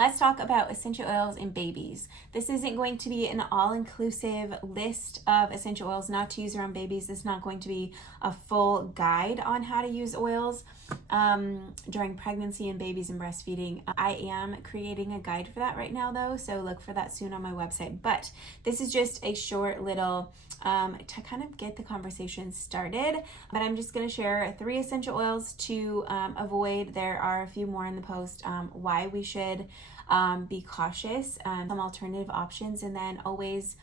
Let's talk about essential oils in babies. This isn't going to be an all-inclusive list of essential oils not to use around babies. This is not going to be a full guide on how to use oils during pregnancy and babies and breastfeeding. I am creating a guide for that right now though, so look for that soon on my website. But this is just a short little to kind of get the conversation started. But I'm just going to share 3 essential oils to avoid. There are a few more in the post why we should be cautious, some alternative options, and then always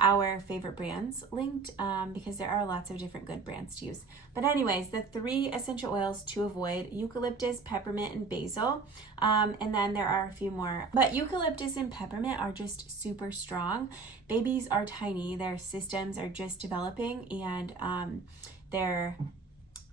our favorite brands linked because there are lots of different good brands to use. But anyways, the 3 essential oils to avoid: eucalyptus, peppermint, and basil. And then there are a few more. But eucalyptus and peppermint are just super strong. Babies are tiny. Their systems are just developing, and their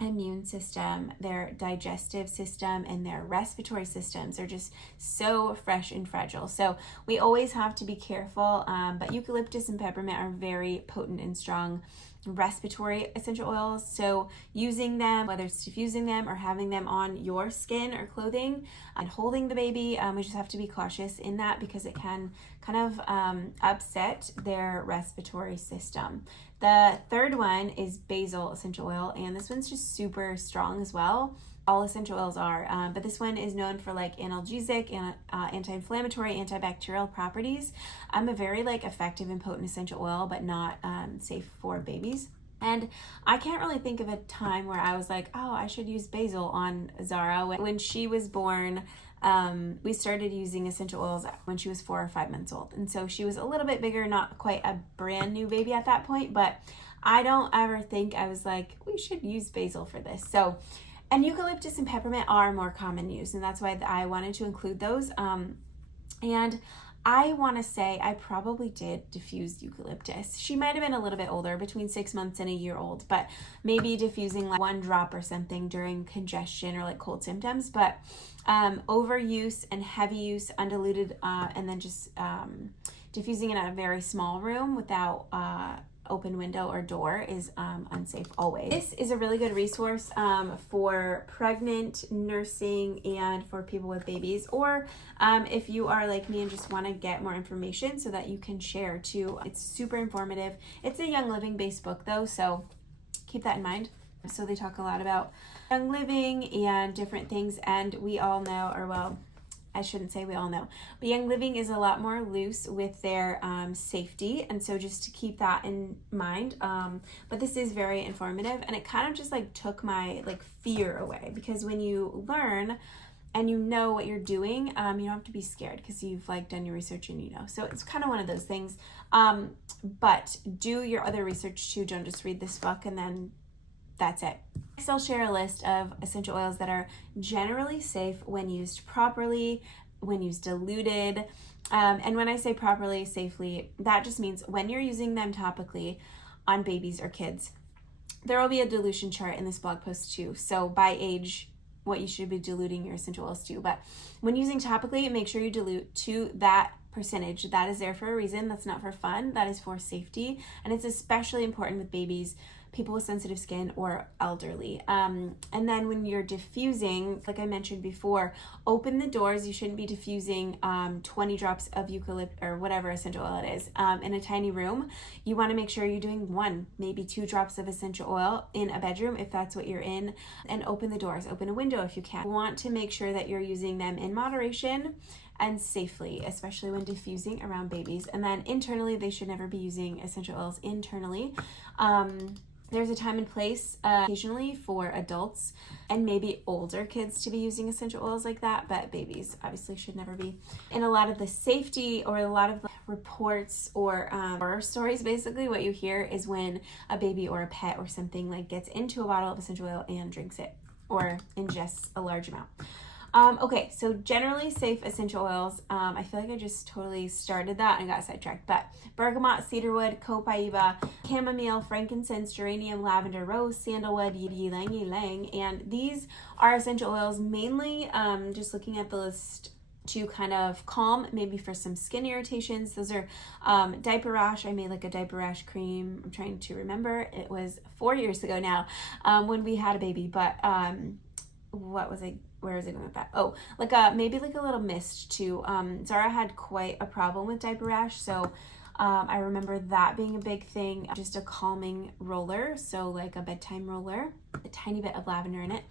immune system, their digestive system, and their respiratory systems are just so fresh and fragile. So we always have to be careful. But eucalyptus and peppermint are very potent and strong respiratory essential oils. So using them, whether it's diffusing them or having them on your skin or clothing and holding the baby, we just have to be cautious in that because it can kind of upset their respiratory system. The third one is basil essential oil, and this one's just super strong as well. All essential oils are, but this one is known for like analgesic and anti-inflammatory, antibacterial properties. A very effective and potent essential oil, but not safe for babies. And I can't really think of a time where I was like, oh, I should use basil on Zara. When she was born, we started using essential oils when she was 4 or 5 months old. And so she was a little bit bigger, not quite a brand new baby at that point, but I don't ever think I was like, we should use basil for this. So, and eucalyptus and peppermint are more common use, and that's why I wanted to include those. And I want to say I probably did diffuse eucalyptus. She might have been a little bit older, between 6 months and a year old, but maybe diffusing like 1 drop or something during congestion or like cold symptoms. But overuse and heavy use, undiluted, and then just diffusing in a very small room without open window or door is unsafe always. This is a really good resource for pregnant, nursing, and for people with babies, or if you are like me and just want to get more information so that you can share too. It's super informative. It's a Young Living based book though, so keep that in mind. So they talk a lot about Young Living and different things, and we all know, or well, I shouldn't say we all know, but Young Living is a lot more loose with their safety, and so just to keep that in mind. But this is very informative, and it kind of just like took my fear away, because when you learn and you know what you're doing, you don't have to be scared because you've done your research and you know. So it's kind of one of those things. But do your other research too. Don't just read this book and then that's it. Next, I'll share a list of essential oils that are generally safe when used properly, when used diluted. And when I say properly, safely, that just means when you're using them topically on babies or kids. There will be a dilution chart in this blog post too. So by age, what you should be diluting your essential oils to. But when using topically, make sure you dilute to that percentage. That is there for a reason. That's not for fun. That is for safety. And it's especially important with babies, people with sensitive skin, or elderly. And then when you're diffusing, like I mentioned before, open the doors. You shouldn't be diffusing 20 drops of eucalyptus or whatever essential oil it is in a tiny room. You want to make sure you're doing 1, maybe 2 drops of essential oil in a bedroom if that's what you're in, and open the doors, open a window if you can. You want to make sure that you're using them in moderation and safely, especially when diffusing around babies. And then internally, they should never be using essential oils internally. There's a time and place occasionally for adults and maybe older kids to be using essential oils like that, but babies obviously should never be. In a lot of the safety or a lot of the reports or horror stories, basically what you hear is when a baby or a pet or something gets into a bottle of essential oil and drinks it or ingests a large amount. Okay, so generally safe essential oils. I feel like I just totally started that and got sidetracked, but bergamot, cedarwood, copaiba, chamomile, frankincense, geranium, lavender, rose, sandalwood, ylang ylang, and these are essential oils mainly, just looking at the list, to kind of calm, maybe for some skin irritations. Those are diaper rash. I made a diaper rash cream. I'm trying to remember. It was 4 years ago now when we had a baby, but what was I where is it going with that? Oh, like maybe like a little mist too. Zara had quite a problem with diaper rash, so I remember that being a big thing. Just a calming roller, so like a bedtime roller, a tiny bit of lavender in it.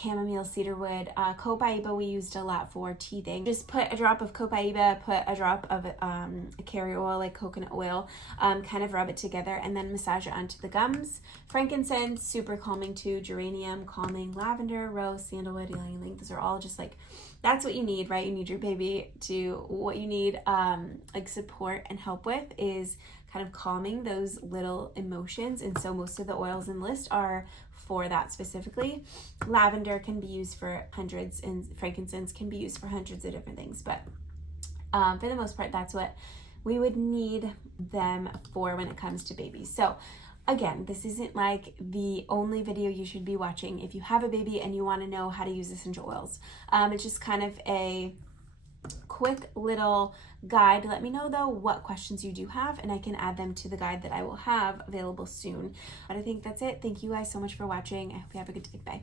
Chamomile, cedarwood, copaiba we used a lot for teething. Just put a drop of copaiba, put a drop of a carrier oil like coconut oil, kind of rub it together and then massage it onto the gums. Frankincense, super calming too. Geranium, calming. Lavender, rose, sandalwood, ylang ylang. Those are all just like, that's what you need, right? You need your baby to, what you need like support and help with is kind of calming those little emotions. And so most of the oils in the list are for that specifically. Lavender can be used for hundreds and frankincense can be used for hundreds of different things. But for the most part, that's what we would need them for when it comes to babies. So again, this isn't like the only video you should be watching if you have a baby and you want to know how to use essential oils. It's just kind of a quick little guide. Let me know though what questions you do have and I can add them to the guide that I will have available soon. But I think that's it. Thank you guys so much for watching. I hope you have a good day. Bye.